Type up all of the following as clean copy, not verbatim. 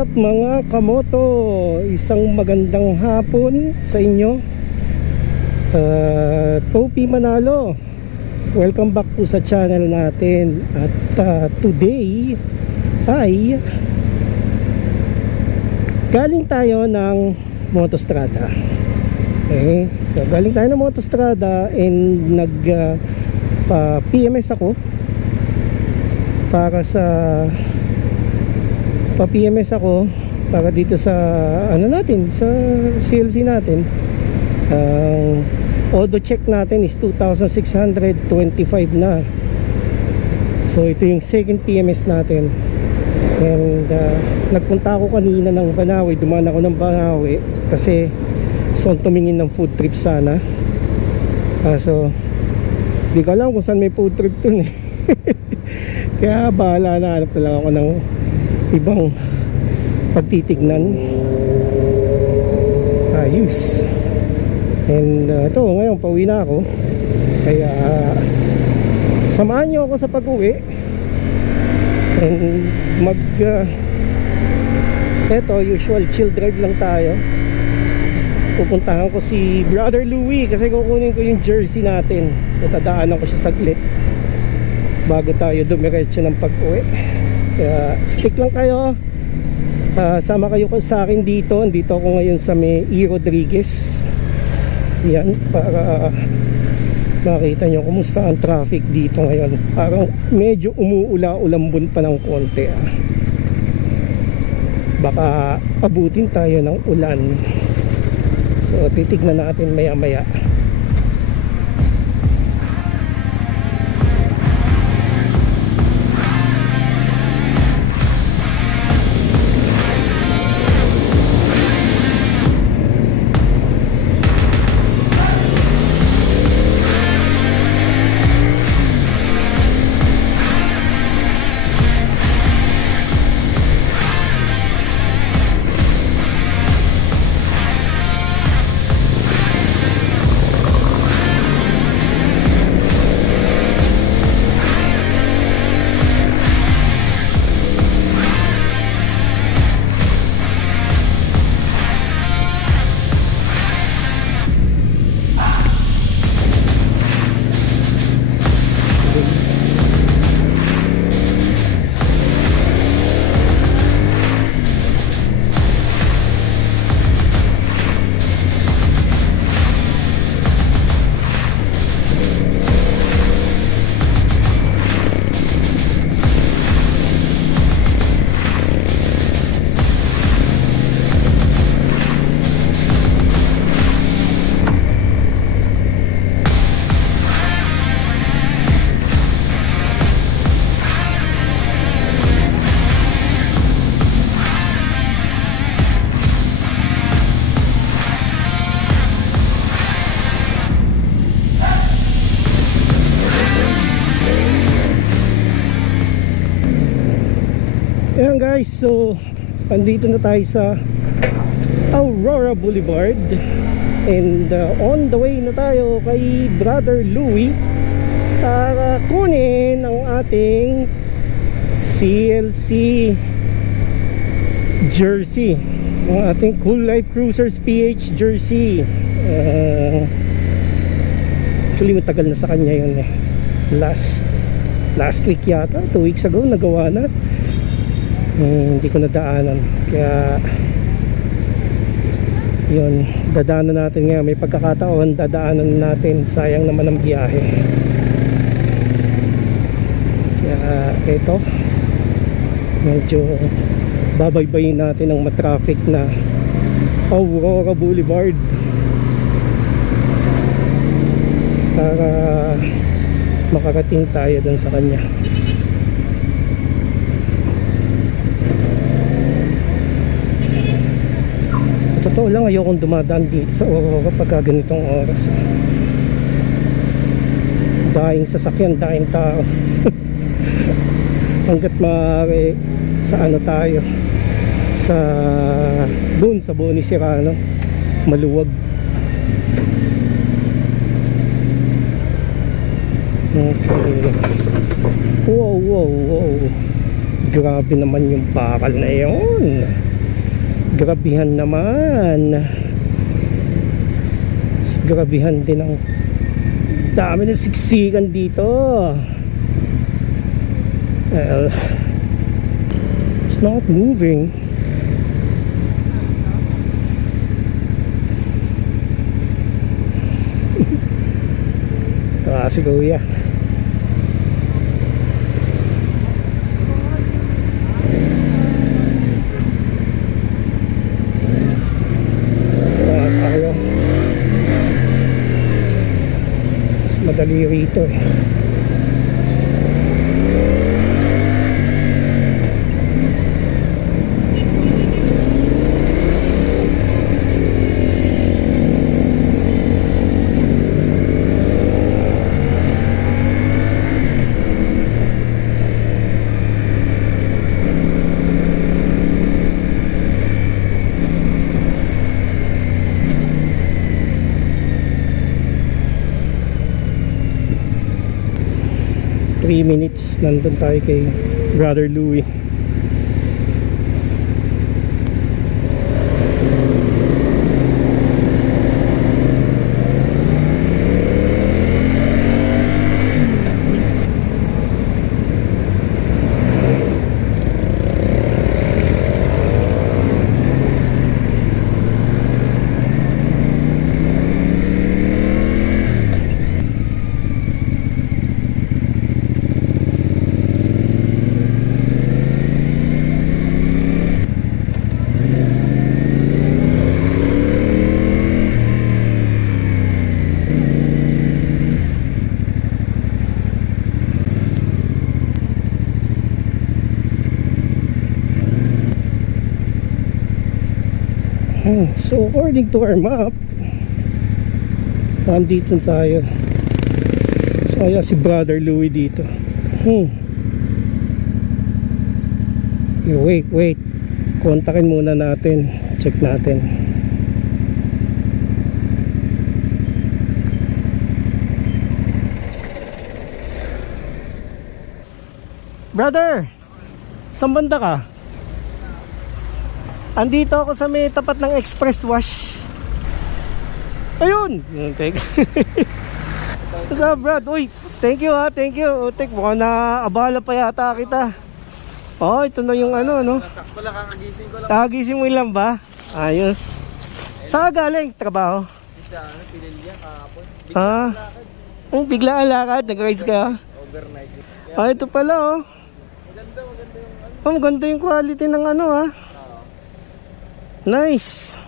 up mga kamoto? Isang magandang hapon sa inyo. Topi Manalo, welcome back po sa channel natin. At today ay galing tayo ng Motostrada. Okay, so galing tayo ng Motostrada and PMS ako para sa PMS ako para dito sa ano natin, sa CLC natin. Auto check natin is 2,625 na. So ito yung second PMS natin. And nagpunta ako kanina ng Banawe, dumaan ako ng Banawe kasi so tumingin ng food trip sana. So di ko alam kung saan may food trip dun eh. Kaya bahala na, hanap na lang ako ng ibang pagtitignan. Ayos. And ito ngayon pauwi na ako. Kaya samahan nyo ako sa pag-uwi. And eto usual chill drive lang tayo. Pupuntahan ko si Brother Louie kasi kukunin ko yung jersey natin. So dadaanan ko siya saglit bago tayo dumiretso ng pag-uwi. Kaya stick lang kayo. Sama kayo sa akin dito. Dito ako ngayon sa may E. Rodriguez. Yan, para makita nyo kumusta ang traffic dito ngayon. Parang medyo umuula-ulambon pa ng konti. Baka abutin tayo ng ulan. So titignan natin maya maya. Ayan guys, so andito na tayo sa Aurora Boulevard. And on the way na tayo kay Brother Louie para kunin ang ating CLC jersey, ang ating Cool Life Cruisers PH jersey. Actually matagal na sa kanya yun eh. Last week yata, 2 weeks ago nagawa na. Hindi ko nadaanan, kaya yun, dadaanan natin ngayon. May pagkakataon dadaanan natin, sayang naman ang biyahe. Kaya ito, medyo babaybayin natin ang matraffic na Aurora Boulevard para makarating tayo dun sa kanya. Totoo lang, ayokong dumadaan dito sa Aurora pagka ganitong oras. Daing sasakyan, daing tao. Hanggat maaari sa ano tayo, sa dun sa Boni Serrano, maluwag. Okay. Wow. Grabe naman yung bakal na yun. Grabihan naman. Grabihan din ang dami ng siksikan dito. Well, it's not moving. Si kuya. Tayo. Mas madali rito eh. Minutes nandun tayo kay Brother Louie. So according to our map, nandito tayo. So ayan si Brother Louie dito. Okay, wait. Kontakin muna natin. Check natin. Brother, saan banda ka? Andito ako sa may tapat ng Express Wash. Ayun. What's up, Brad? Uy, thank you ha, thank you. Utek, mukhang naabala pa yata kita. Oh, ito na yung ano. Sakto lang, kakagising ko lang. Kakagising mo lang ba? Ayos. Saan ka galing? Trabaho? Sa Pinilya kahapon. Bigla ang lakad. Nag-rides ka? Overnight. Ito pala oh. Maganda yung ano. Maganda yung quality ng ano ha. Nice.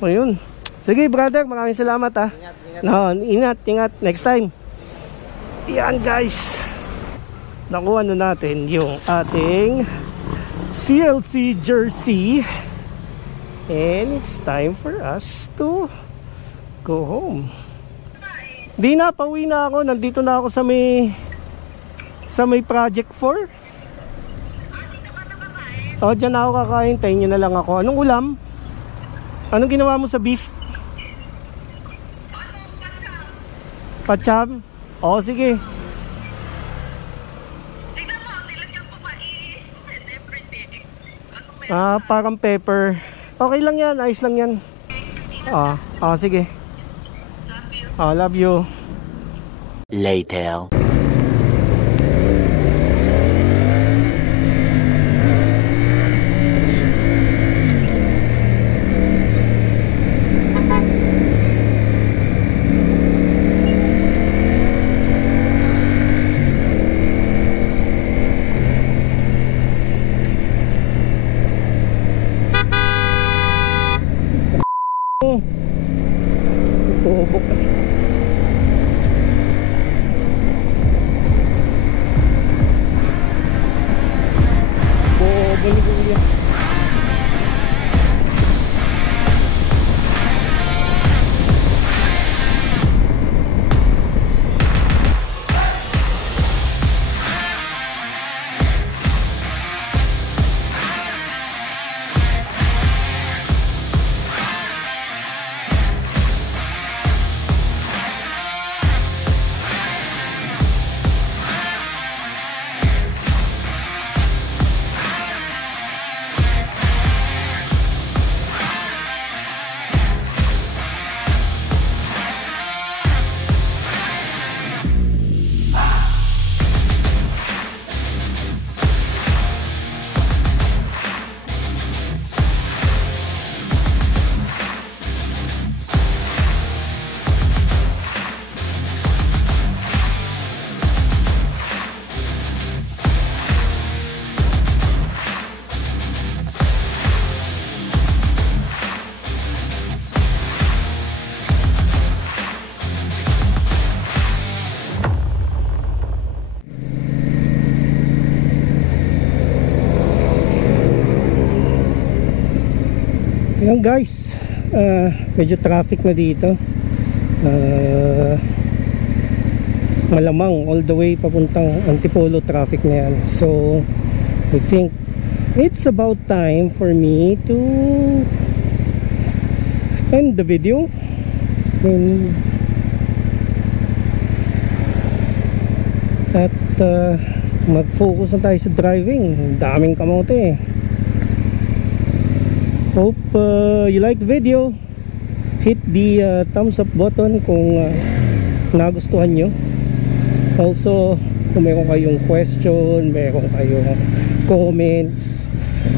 O yun. Sige brother, maraming salamat ha. Ingat. Next time. Yan guys. Nakuha na natin yung ating CLC jersey. And it's time for us to go home. Di na, pauwi na ako. Nandito na ako sa may Project 4. O, dyan ako kakain. Tayo nyo na lang ako. Anong ulam? Anong ginawa mo sa beef? Pacham? O, sige. Parang pepper. Okay lang yan. Ayos lang yan. Sige. Love you. Later. Tuubok. Bobo ni kuya. Yan guys, medyo traffic na dito. Malamang all the way papuntang Antipolo traffic na yan. So I think it's about time for me to end the video. At mag-focus na tayo sa driving. Daming kamote. Hope you like the video. Hit the thumbs up button kung nagustuhan nyo. Also, kung meron kayong question, meron kayong comments,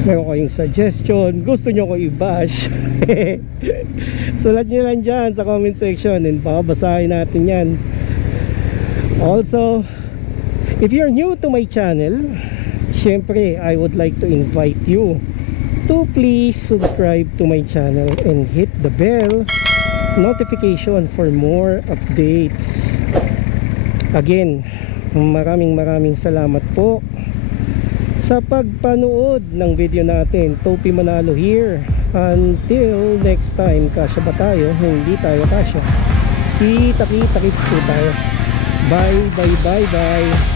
meron kayong suggestion, gusto nyo ko i-bash, sulat nyo lang dyan sa comment section and babasahin natin yan. Also, if you're new to my channel, syempre I would like to invite you to please subscribe to my channel and hit the bell notification for more updates. Again, maraming salamat po sa pagpanood ng video natin. Topi Manalo here. Until next time, kasya ba tayo? Hindi tayo kasya. Kita-kits po tayo. Bye.